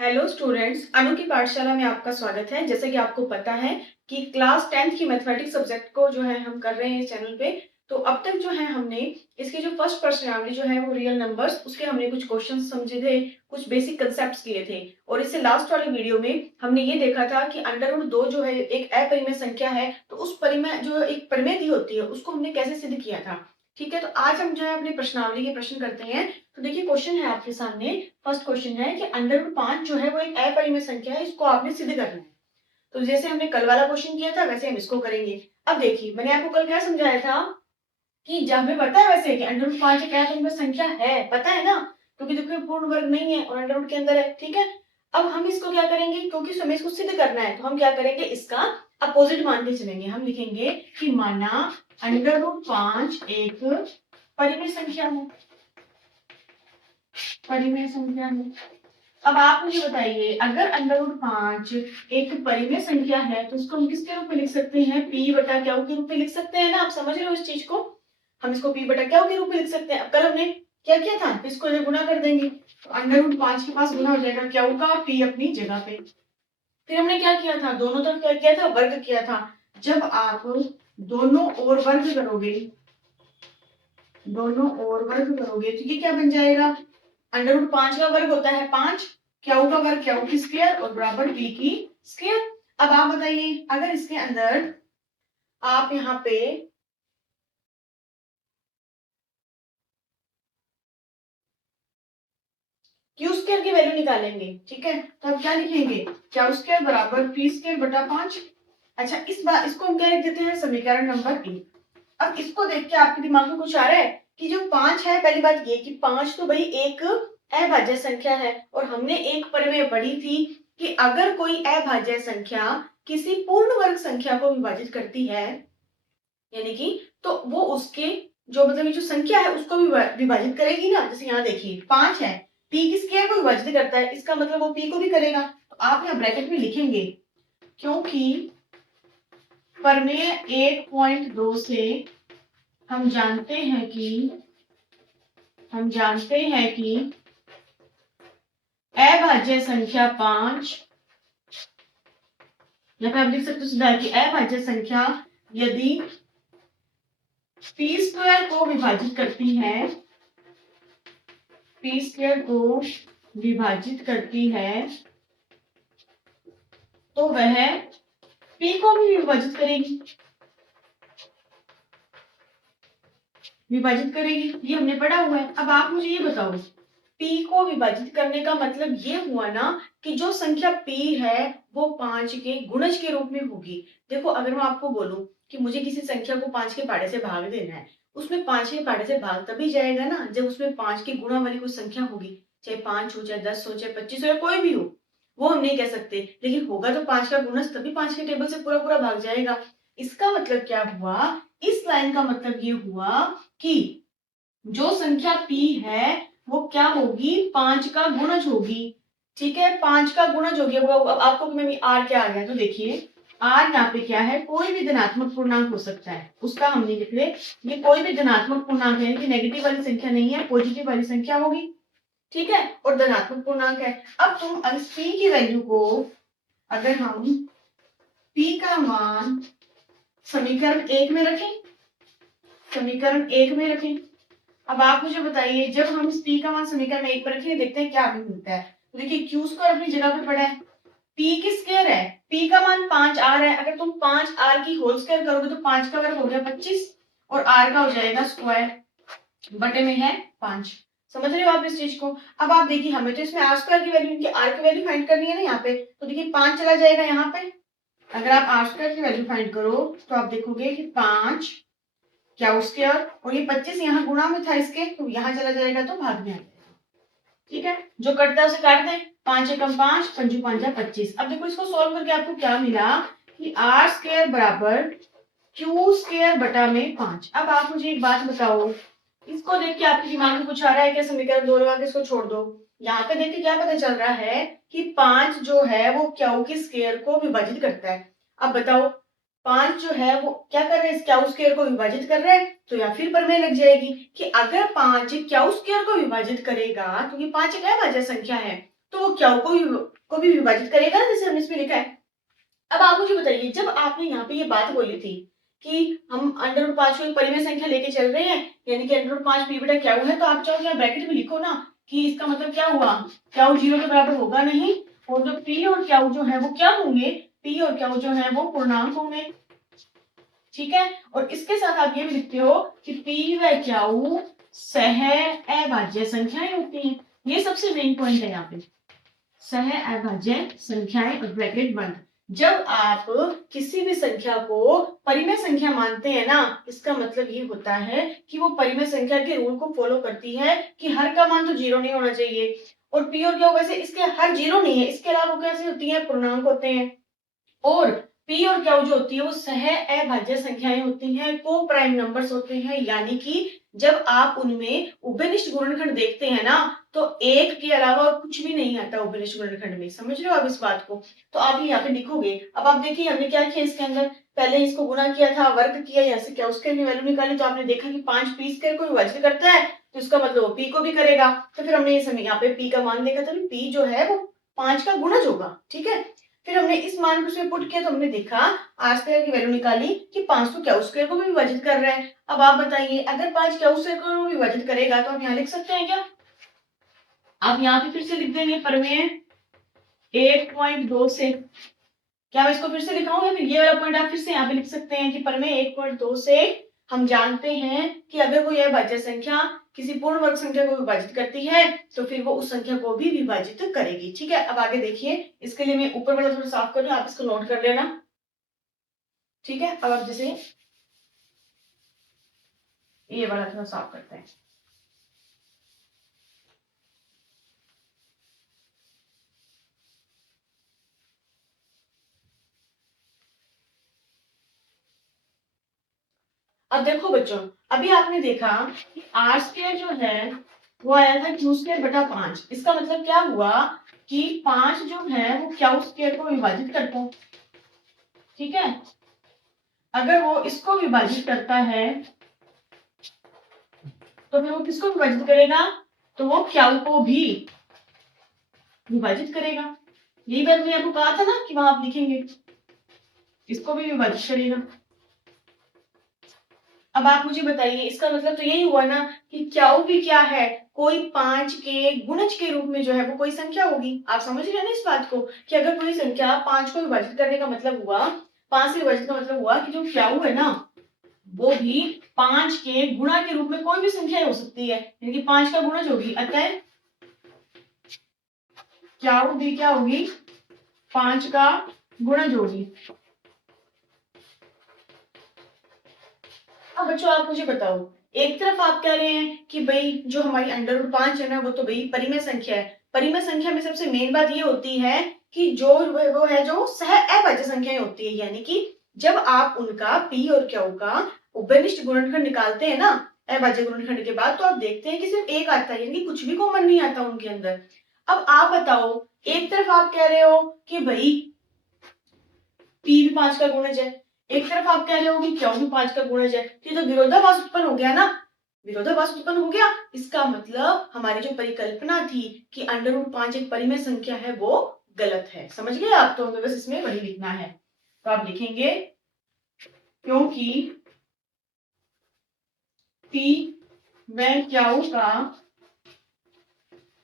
Hello students, अनु की पाठशाला में आपका स्वागत है। जैसे कि आपको पता है कि क्लास 10th की मैथमेटिक्स सब्जेक्ट को जो है हम कर रहे हैं इस चैनल पे। तो अब तक जो है हमने इसकी जो फर्स्ट पर्सनालिटी जो है वो रियल नंबर्स, उसके हमने कुछ क्वेश्चंस समझे थे, कुछ बेसिक कंसेप्ट्स किए थे। और इससे लास्ट वाले वीडियो में हमने ये देखा था कि अंडर रूट 2 जो है एक अपरिमेय संख्या है, तो उस परिमेय जो एक परिमेय दी होती है उसको हमने कैसे सिद्ध किया था। ठीक है, तो आज हम जो है अपनी प्रश्नावली के प्रश्न करते हैं। तो देखिए क्वेश्चन है आपके सामने। फर्स्ट क्वेश्चन है कि अंडर रूट 5 जो है वो एक अपरिमेय संख्या है, इसको आपने सिद्ध करना है। तो जैसे हमने कल वाला क्वेश्चन किया था वैसे हम इसको करेंगे। अब देखिए मैंने आपको कल क्या समझाया था कि जब हमें पता है वैसे कि अंडर रूट 5 एक अपरिमेय संख्या है, पता है ना, क्योंकि देखो पूर्ण वर्ग नहीं है और अंडर रूट के अंदर है। ठीक है, अब हम इसको क्या करेंगे, क्योंकि हमें इसको सिद्ध करना है तो हम क्या करेंगे, इसका अपोजिट मान के चलेंगे। हम लिखेंगे कि माना अंडर रूट 5 एक परिमेय संख्या है, परिमेय संख्या है। अब आप मुझे बताइए, अगर अंडर रूट 5 एक परिमेय संख्या है तो उसको हम किसके रूप में लिख सकते हैं, p बटा क्यू के रूप में लिख सकते हैं ना। आप समझ रहे हो इस चीज को, हम इसको p बटा क्यू के रूप में लिख सकते हैं। अब कल हमने क्या किया था, इसको जो गुना कर देंगे तो अंडर रूट 5 के पास गुना हो जाएगा क्यू का, p अपनी जगह पे। फिर हमने क्या किया था, दोनों तरफ क्या किया था, वर्ग किया था। जब आप दोनों ओर वर्ग करोगे, दोनों ओर वर्ग करोगे तो ये क्या बन जाएगा, अंडर रूट 5 का वर्ग होता है 5, क्यू का वर्ग क्यू की स्क्वायर और बराबर p की स्क्वायर। अब आप बताइए, अगर इसके अंदर आप यहाँ पे क्यू स्क्वायर की वैल्यू निकालेंगे, ठीक है, तो अब क्या लिखेंगे, क्यू स्क्वायर बराबर p स्क्वायर बटा 5। अच्छा, इस बार इसको हम क्या लिख देते हैं, समीकरण नंबर 1। अब इसको देख के आपके दिमाग में कुछ आ रहा है कि जो 5 है, पहली बात ये कि 5 तो भाई एक अभाज्य संख्या है और हमने एक परिमेय पढ़ी थी कि अगर कोई अभाज्य संख्या किसी पूर्ण वर्ग संख्या को विभाजित करती है, यानी कि तो वो उसके जो मतलब ये जो संख्या है उसको भी विभाजित करेगी ना। जैसे यहाँ देखिए 5 है, p किस स्क्वायर को विभाजित करता है, इसका मतलब वो p को भी करेगा। तो आप यहाँ ब्रैकेट में लिखेंगे, क्योंकि प्रमेय 1.2 से हम जानते हैं कि अभाज्य संख्या 5, या फिर आप लिख सकते हो सीधा कि अभाज्य संख्या यदि p स्क्वायर को विभाजित करती है, p स्क्वायर को विभाजित करती है तो वह p को भी विभाजित करेगी, ये हमने पढ़ा हुआ है। अब आप मुझे ये बताओ, p को विभाजित करने का मतलब ये हुआ ना कि जो संख्या p है वो 5 के गुणज के रूप में होगी। देखो अगर मैं आपको बोलूं कि मुझे किसी संख्या को 5 के पहाड़े से भाग देना है, उसमें 5 के पहाड़े से भाग तभी जाएगा ना जब उसमें 5 के गुणा वाली कोई संख्या होगी, चाहे 5 हो, चाहे 10 हो, चाहे 25 हो, या कोई भी हो, वो हम नहीं कह सकते। लेकिन होगा तो 5 का गुणज, तभी 5 के टेबल से पूरा पूरा भाग जाएगा। इसका मतलब क्या हुआ, इस लाइन का मतलब ये हुआ कि जो संख्या p है वो क्या होगी, 5 का गुणज होगी। ठीक है, 5 का गुणज हो गया। अब आपको में r क्या आ गया, तो देखिए r यहाँ पे क्या है, कोई भी धनात्मक पूर्णांक हो सकता है, उसका हम नहीं लिख रहे। ये कोई भी धनात्मक पूर्णांक है कि नेगेटिव वाली संख्या नहीं है, पॉजिटिव वाली संख्या होगी। ठीक है, और धनात्मक पूर्णांक है। अब तुम अगर p की वैल्यू को, अगर हम p का मान समीकरण 1 में रखें, अब आप मुझे बताइए, जब हम इस p का मान समीकरण में 1 पर रखें, देखते हैं क्या हमें मिलता है। तो देखिए q स्क्वायर अपनी जगह पे पड़ा है, p की स्क्वायर है, p का मान 5r है, अगर तुम 5r की होल स्क्वायर करोगे तो 5 का वर्ग हो गया 25 और r का हो जाएगा स्क्वायर, बटे में है 5। समझ रहे हो आप इस चीज को। अब आप देखिए, हमें तो इसमें r स्क्वायर की वैल्यू, इनकी r की वैल्यू फाइंड करनी है ना यहाँ पे, तो देखिए 5 चला जाएगा यहाँ पे। अगर आप r स्क्वायर की वैल्यू फाइंड करो तो आप देखोगे कि 5 क्या स्क्वायर और ये 25 यहाँ गुणा में था इसके, तो यहाँ चला जाएगा तो भाग में आ जाएगा। ठीक है, जो कटता है उसे काट दें, 5 एकम 5, 5 5 25। अब देखो इसको सॉल्व करके आपको क्या मिला कि r स्क्वायर बराबर q स्क्वायर बटा में 5। अब आप मुझे एक बात बताओ, इसको देख के आपके दिमाग में कुछ आ रहा है क्या, समीकरण 2 लगा के इसको छोड़ दो। यहाँ पे देख के क्या पता चल रहा है कि 5 जो है वो q के स्क्वायर को विभाजित करता है। अब बताओ 5 जो है वो क्या कर रहा है, इस क्यू स्क्वायर को विभाजित कर रहा है, तो या फिर प्रमेय लग जाएगी कि अगर 5 क्यू स्क्वायर को विभाजित करेगा, क्योंकि 5 एक अभाज्य संख्या है, तो वो क्या को भी विभाजित करेगा, जैसे हमने इसमें लिखा है। अब आप मुझे बताइए, जब आपने यहाँ पे ये बात बोली थी कि हम अंडर रूट 5 को एक परिमेय संख्या लेके चल रहे हैं, यानी कि अंडर रूट 5 पी बटा क्यू है, तो आप चाहो यहाँ ब्रैकेट में लिखो ना कि इसका मतलब क्या हुआ, क्यू 0 के बराबर होगा नहीं, और जो पी और क्यू जो है वो क्या होंगे, पी और क्यू जो है वो पूर्णांक होंगे, ठीक है। और इसके साथ आप ये भी लिखते हो कि पी व क्यू सह अभाज्य संख्याएं होती हैं। ये सबसे मेन पॉइंट है यहाँ पे, सह अभाज्य संख्याएं और ब्रैकेट बंद। जब आप किसी भी संख्या को परिमेय संख्या मानते हैं ना, इसका मतलब ये होता है कि वो परिमेय संख्या के रूल को फॉलो करती है कि हर का मान तो 0 नहीं होना चाहिए, और पी और क्यू वैसे इसके हर 0 नहीं है, इसके अलावा कैसे होती है, पूर्णांक होते हैं। और पी और क्यू जो होती है वो सह अभाज्य संख्याएं होती हैं, को प्राइम नंबर्स होते हैं, यानी कि जब आप उनमें उभयनिष्ठ गुणनखंड देखते हैं ना, तो एक के अलावा और कुछ भी नहीं आता उभयनिष्ठ गुणनखंड में, समझ रहे हो आप इस बात को। तो आप यहाँ पे लिखोगे, अब आप देखिए हमने क्या किया इसके अंदर, पहले इसको गुना किया था, वर्ग किया, यहाँ से क्या उसके भी वैल्यू निकाली, तो आपने देखा कि 5 पी स्क्वायर को विभाजित करता है, तो इसका मतलब वो पी को भी करेगा। तो फिर हमने ये समय यहाँ पे पी का मान देखा था, पी जो है वो 5 का गुणज होगा, ठीक है। फिर हमने इस मान को उसमें पुट किया, तो हमने देखा आर स्क्वायर की वैल्यू निकाली कि 5 तो क्यू स्क्वायर को भी विभाजित कर रहा है। अब आप बताइए, अगर 5 क्यू स्क्वायर को विभाजित करेगा तो हम यहाँ लिख सकते हैं क्या, आप यहाँ पे फिर से लिख देंगे प्रमेय 1.2 से, क्या मैं इसको फिर से लिखाऊं या फिर ये वाला पॉइंट आप फिर से यहाँ पे लिख सकते हैं कि प्रमेय 1.2 से हम जानते हैं कि अगर कोई अभाज्य संख्या किसी पूर्ण वर्ग संख्या को विभाजित करती है तो फिर वो उस संख्या को भी विभाजित करेगी, ठीक है। अब आगे देखिए, इसके लिए मैं ऊपर वाला थोड़ा साफ कर रही हूँ, आप इसको नोट कर लेना, ठीक है। अब आप जैसे ये वाला थोड़ा साफ करते हैं। अब देखो बच्चों, अभी आपने देखा कि आर स्क्वायर जो है वो आया था क्यू स्क्वायर बटा 5, इसका मतलब क्या हुआ कि 5 जो है वो क्यू स्क्वायर को विभाजित करता है, ठीक है। अगर वो इसको विभाजित करता है तो फिर वो किसको विभाजित करेगा, तो वो क्यू को भी विभाजित करेगा। यही बात मैंने आपको कहा था ना कि वहां आप लिखेंगे, इसको भी विभाजित करेगा। अब आप मुझे बताइए, इसका मतलब तो यही हुआ ना कि क्यू भी क्या है, कोई 5 के गुणज के रूप में जो है वो कोई संख्या होगी। आप समझ रहे हैं ना इस बात को कि अगर कोई संख्या 5 को विभाजित करने का मतलब हुआ, 5 से विभाजित का मतलब हुआ कि जो क्यू है ना वो भी 5 के गुणा के रूप में कोई भी संख्या हो सकती है, यानी कि 5 का गुणज होगी, अतः क्यू भी क्या होगी, 5 का गुणज होगी। अब बच्चों आप मुझे बताओ, एक तरफ आप कह रहे हैं कि भाई जो हमारी अंडर रूट 5 है ना वो तो भाई परिमेय संख्या है, परिमेय संख्या में सबसे मेन बात ये होती है कि जो वो है जो सह अभाज्य संख्याएं होती है, यानी कि जब आप उनका पी और क्यू का उभयनिष्ठ गुणनखंड निकालते हैं ना अभाज्य गुणनखंड के बाद, तो आप देखते हैं कि सिर्फ एक आता है, यानी कि कुछ भी कॉमन नहीं आता उनके अंदर। अब आप बताओ, एक तरफ आप कह रहे हो कि भाई पी भी 5 का गुणज है, एक तरफ आप कह रहे हो कि क्यू भी 5 का गुणज है, ये तो विरोधाभास उत्पन्न हो गया ना, विरोधाभास उत्पन्न हो गया। इसका मतलब हमारी जो परिकल्पना थी कि अंडर रूट 5 एक परिमेय संख्या है वो गलत है, समझ गए आप। तो हमें बस इसमें वही लिखना है, तो आप लिखेंगे क्योंकि पी व क्यू का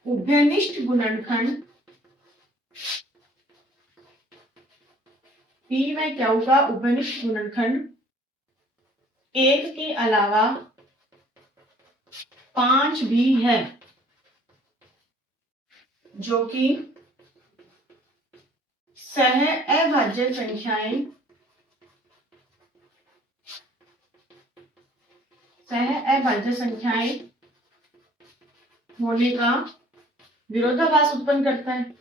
उभयनिष्ठ गुणनखंड, पी व क्यू का उभयनिष्ठ गुणनखंड एक के अलावा 5 भी है, जो कि सह अभाज्य संख्याएं, सह अभाज्य संख्याएं होने का विरोधाभास उत्पन्न करता है,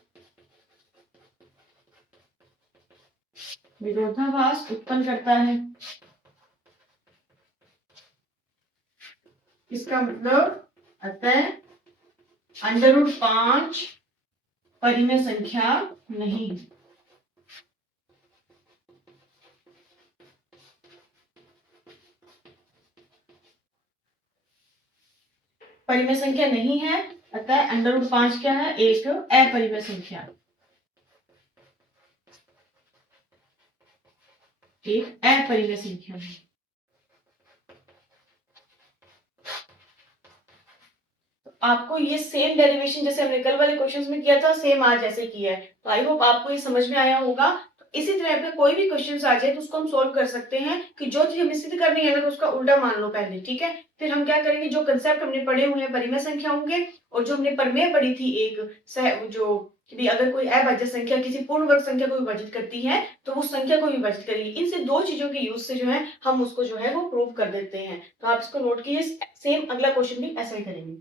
विरोधाभास उत्पन्न करता है। इसका मतलब अतः अंडर रूट 5 परिमेय संख्या नहीं। परिमेय संख्या नहीं है, अतः √5 क्या है, एक अपरिमेय संख्या है, एक अपरिमेय संख्या है। आपको ये सेम डेरिवेशन जैसे हमने कल वाले क्वेश्चंस में किया था, सेम आज ऐसे किया है। तो आई होप आपको ये समझ में आया होगा। तो इसी तरह पे कोई भी क्वेश्चंस आ जाए तो उसको हम सोल्व कर सकते हैं कि जो चीज हमें सिद्ध करनी है ना तो उसका उल्टा मान लो पहले, ठीक है। फिर हम क्या करेंगे, जो कंसेप्ट हमने पढ़े हुए हैं परिमेय संख्याओं के, और जो हमने प्रमेय पढ़ी थी एक जो कि अगर कोई अभाज्य संख्या किसी पूर्ण वर्ग संख्या को विभाजित करती है तो उस संख्या को विभाजित करेगी, इनसे दो चीजों के यूज से जो है हम उसको जो है वो प्रूव कर देते हैं। तो आप इसको नोट कीजिए, सेम अगला क्वेश्चन भी ऐसा ही करेंगे।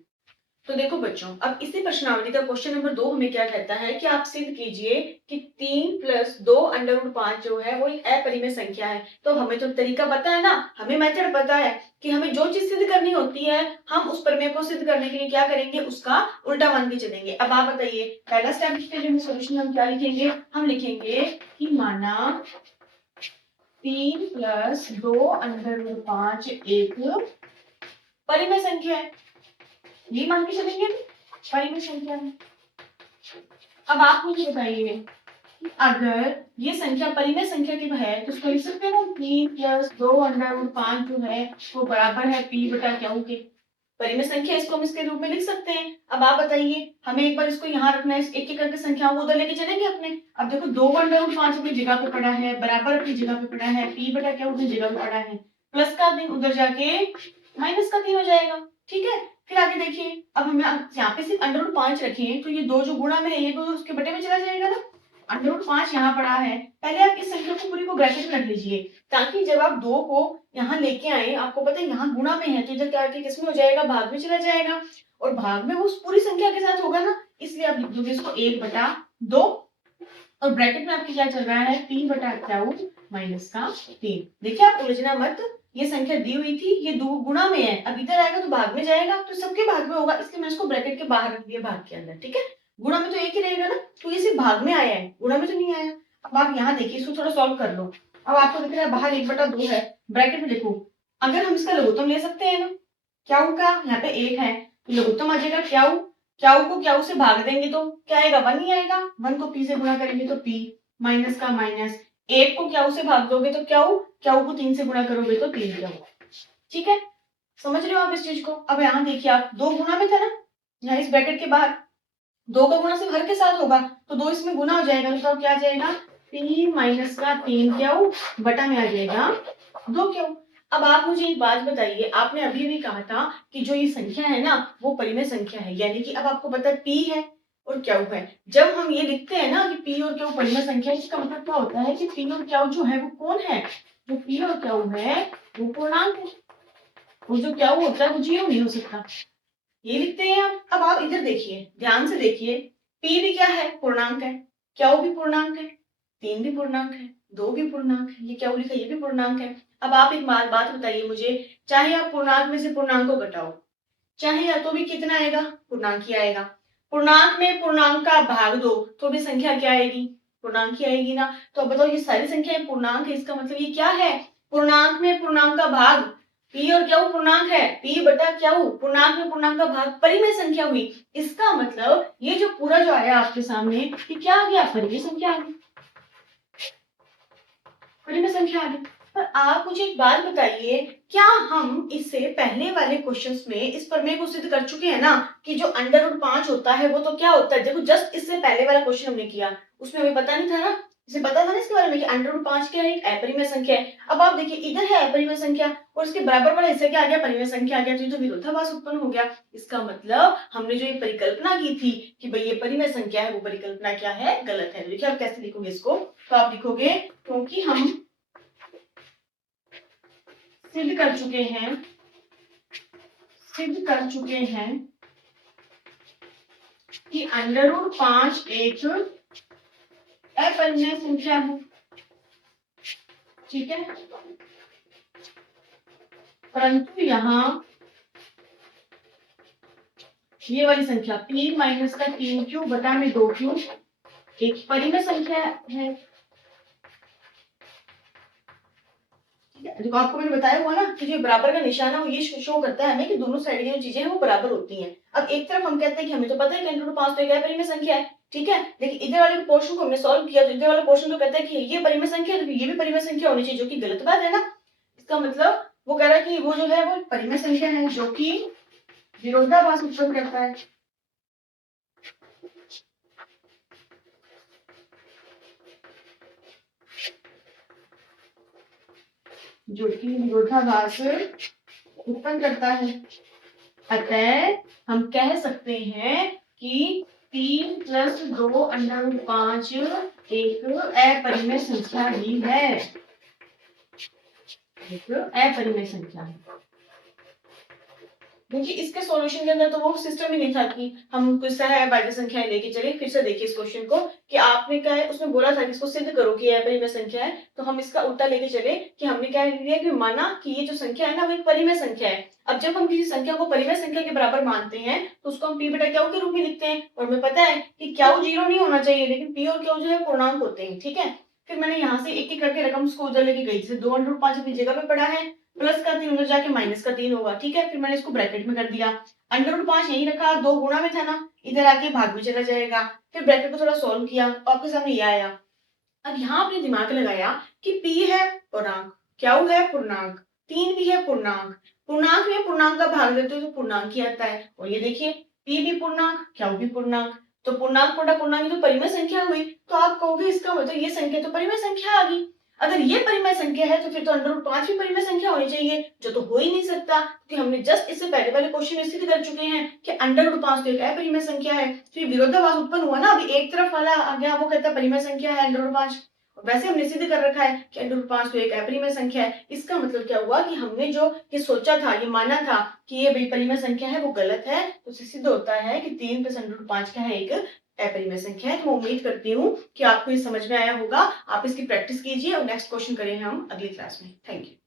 तो देखो बच्चों, अब इसी प्रश्नावली का क्वेश्चन नंबर 2 हमें क्या कहता है कि आप सिद्ध कीजिए कि 3 + 2 √5 जो है वो एक अपरिमेय संख्या है। तो हमें तो तरीका पता है ना, हमें मेथड पता है कि हमें जो चीज सिद्ध करनी होती है हम उस प्रमेय को सिद्ध करने के लिए क्या करेंगे, उसका उल्टा मान के चलेंगे। अब आप बताइए, पहला स्टेप के लिए सोल्यूशन हम क्या लिखेंगे, हम लिखेंगे कि माना 3 + 2 √5 एक परिमेय संख्या है, ये मान के चलेंगे परिमेय संख्या में। अब आप मुझे बताइए कि अगर ये संख्या परिमेय संख्या की है तो उसको लिख सकते हैं ना, 3 + 2 √5 जो है वो बराबर है p/q के। परिमेय संख्या इसको हम इसके रूप में लिख सकते हैं। अब आप बताइए, हमें एक बार इसको यहाँ रखना है, एक एक करके संख्याओं को उधर लेके चलेंगे अपने। अब देखो 2 √5 अपनी जगह पे पड़ा है, बराबर अपनी जगह पे पड़ा है, p/q अपनी जगह पे पड़ा है, प्लस का दिन उधर जाके माइनस का दिन हो जाएगा, ठीक है। फिर आगे देखिए, अब हमें यहाँ पे सिर्फ √5 रखें तो ये दो जो गुणा में है ये दो उसके बटे में चला जाएगा ना। √5 यहाँ पड़ा है, पहले आप इस संख्या को पूरी को ब्रैकेट में रख लीजिए ताकि जब आप 2 को यहाँ लेके आए, आपको पता है यहाँ गुणा में है तो इधर क्या किस में हो जाएगा, भाग में चला जाएगा, और भाग में वो उस पूरी संख्या के साथ होगा ना, इसलिए आप लिख दोगे इसको 1/2 और ब्रैकेट में आपके क्या चल रहा है, p/q माइनस का 3। देखिए आप उलझना मत, ये संख्या दी हुई थी, ये दो गुणा में है, अब इधर आएगा तो भाग में जाएगा, तो सबके भाग में होगा, इसलिए मैं इसको ब्रैकेट के बाहर रख दिया भाग के अंदर, ठीक है। गुणा में तो एक ही रहेगा ना, तो ये सिर्फ भाग में आया है, गुणा में तो नहीं आया। अब आप यहाँ देखिए, इसको थोड़ा सॉल्व कर लो। अब आपको दिख रहा है बाहर 1/2 है, ब्रैकेट में देखो, अगर हम इसका लघुत्तम ले सकते हैं ना, क्याऊ का यहाँ पे 1 है तो लघुत्तम आ जाएगा क्याऊ, क्याऊ को क्याऊ से भाग देंगे तो क्या आएगा, 1 ही आएगा, 1 को p से गुणा करेंगे तो p, माइनस का माइनस, 1 को क्याऊ से भाग दोगे तो क्याऊ, क्याऊ को 3 से गुणा करोगे तो 3 क्याऊ, ठीक है। समझ रहे हो आप इस चीज को। अब यहाँ देखिए, आप 2 गुणा में था ना, यहाँ इस ब्रैकेट के बाहर 2 का गुणा सिर्फ हर के साथ होगा तो 2 इसमें गुना हो जाएगा, तो क्या आ जाएगा, p माइनस का 3 क्याऊ बटा में आ जाएगा 2 क्याऊ। अब आप मुझे एक बात बताइए, आपने अभी भी कहा था कि जो ये संख्या है ना वो परिमेय संख्या है, यानी कि अब आपको पता है p है और क्याऊ है। जब हम ये लिखते हैं ना कि p और क्याऊ परिमेय संख्या, इसका मतलब क्या होता है कि p और क्याऊ जो है वो कौन है, जो p और क्याऊ है वो पूर्णांक है, और जो क्याऊ होता है वो जीरो नहीं हो सकता, ये लिखते हैं आप। अब आप इधर देखिए, ध्यान से देखिए, p भी क्या है, पूर्णांक है, क्याऊ भी पूर्णांक है, 3 भी पूर्णांक है, 2 भी पूर्णांक है, ये क्याऊ लिखा ये भी पूर्णांक है। अब आप एक बात बताइए मुझे, चाहे आप पूर्णांक में से पूर्णांक को घटाओ, चाहे या तो भी कितना आएगा, पूर्णांक ही आएगा। पूर्णांक में पूर्णांक का भाग दो तो भी संख्या क्या आएगी, पूर्णांक ही आएगी ना। तो अब बताओ, ये सारी संख्याएं पूर्णांक है, इसका मतलब ये क्या है, पूर्णांक में पूर्णांक का भाग, p और क्याऊ पूर्णांक है, p/क्याऊ, पूर्णांक में पूर्णांक का भाग परिमेय संख्या हुई। इसका मतलब ये जो पूरा जो आया आपके सामने, ये क्या आ गया, परिमेय संख्या आ गई, परिमेय संख्या आ गई। पर आप मुझे एक बात बताइए, क्या हम इससे पहले वाले क्वेश्चंस में इस प्रमेय को सिद्ध कर चुके हैं ना कि जो √5 होता है वो तो क्या होता है। देखो जस्ट इससे पहले वाला क्वेश्चन हमने किया, उसमें हमें पता नहीं था ना, इसे पता था ना इसके बारे में कि √5 क्या है, एक अपरिमेय संख्या है। अब आप देखिए, इधर है अपरिमेय संख्या और इसके बराबर वाला हिस्सा क्या आ गया, परिमेय संख्या आ गया, तो ये तो विरोधाभास उत्पन्न हो गया। इसका मतलब हमने जो ये परिकल्पना की थी कि भाई ये परिमेय संख्या है, वो परिकल्पना क्या है, गलत है। देखिए आप कैसे लिखोगे इसको, तो आप लिखोगे क्योंकि हम सिद्ध कर चुके हैं कि √5 एक अपरिमेय संख्या है, ठीक है। परंतु यहाँ ये वाली संख्या p माइनस का 3q बटा में 2q एक परिमेय संख्या है, देखो आपको मैंने बताया हुआ ना कि जो बराबर का निशान है वो ये शो करता है हमें कि दोनों साइड की जो चीजें हैं वो बराबर होती हैं। अब एक तरफ हम कहते हैं कि हमें तो पता है कि √5 तो एक अपरिमेय संख्या है, ठीक है, लेकिन इधर वाले पोर्शन को हमने सॉल्व किया तो इधर वाला पोर्शन तो कहता है कि ये परिमेय संख्या है, तो ये भी परिमेय संख्या होनी चाहिए, जो कि गलत बात है ना। इसका मतलब वो कह रहा है कि वो जो है वो परिमेय संख्या है, जो कि विरोधाभास उत्पन्न करता है। जो कि विरोधाभास उत्पन्न करता है। अतः हम कह सकते हैं कि 3 + 2 √5 एक अपरिमेय संख्या ही है, एक अपरिमेय संख्या है। देखिए इसके सॉल्यूशन के अंदर तो वो सिस्टम ही नहीं था कि हम कोई सहअभाज्य संख्याएं लेके चले। फिर से देखिए इस क्वेश्चन को कि आपने क्या है उसमें बोला था कि इसको सिद्ध करो कि अपरिमेय संख्या है, तो हम इसका उल्टा लेके चले कि हमने क्या लिया कि माना कि ये जो संख्या है ना वो एक परिमेय संख्या है। अब जब हम किसी संख्या को परिमेय संख्या के बराबर मानते हैं तो उसको हम p बटा क्यू के रूप में लिखते हैं, और हमें पता है कि क्यू 0 नहीं होना चाहिए, लेकिन p और क्यू जो है पूर्णांक होते हैं, ठीक है। फिर मैंने यहाँ से एक एक करके रकम उसको उधर लेके गई, जैसे 2 √5 अपनी जगह पे पड़ा है, प्लस का 3 उधर जाके माइनस का 3 होगा, ठीक है। फिर मैंने इसको ब्रैकेट में कर दिया, √5 यहीं रखा, 2 गुणा में था ना, इधर आके भाग में चला जाएगा। फिर ब्रैकेट को थोड़ा सॉल्व किया तो आपके सामने ये आया। अब यहाँ आपने दिमाग लगाया कि p है पूर्णांक, q है पूर्णांक, 3 भी है पूर्णांक, पूर्णांक में पूर्णांक का भाग देते हो तो पूर्णांक ही आता है। और ये देखिए p भी पूर्णांक, q भी पूर्णांक, तो पूर्णांक बटा पूर्णांक तो परिमेय संख्या हुई। तो आप कहोगे इसका मतलब ये संख्या तो परिमेय संख्या आ गई। अगर ये परिमेय संख्या है तो फिर तो √5 भी परिमेय संख्या होनी चाहिए, जो तो हो ही नहीं सकता, क्योंकि हमने जस्ट इससे पहले वाले क्वेश्चन में सिद्ध कर चुके हैं कि √5 तो एक अपरिमेय संख्या है। तो ये विरोधाभास उत्पन्न हुआ ना। अभी एक तरफ वाला आ गया, वो कहता है परिमेय संख्या है √5, वैसे हमने सिद्ध कर रखा है कि √5 तो एक अपरिमेय संख्या है। इसका मतलब क्या हुआ कि हमने जो ये सोचा था, ये माना था कि ये परिमेय संख्या है, वो गलत है। तो इससे सिद्ध होता है कि 3 + √5 क्या है, एक अपरिमेय संख्या है। तो मैं उम्मीद करती हूँ कि आपको ये समझ में आया होगा। आप इसकी प्रैक्टिस कीजिए और नेक्स्ट क्वेश्चन करें हम अगली क्लास में। Thank you.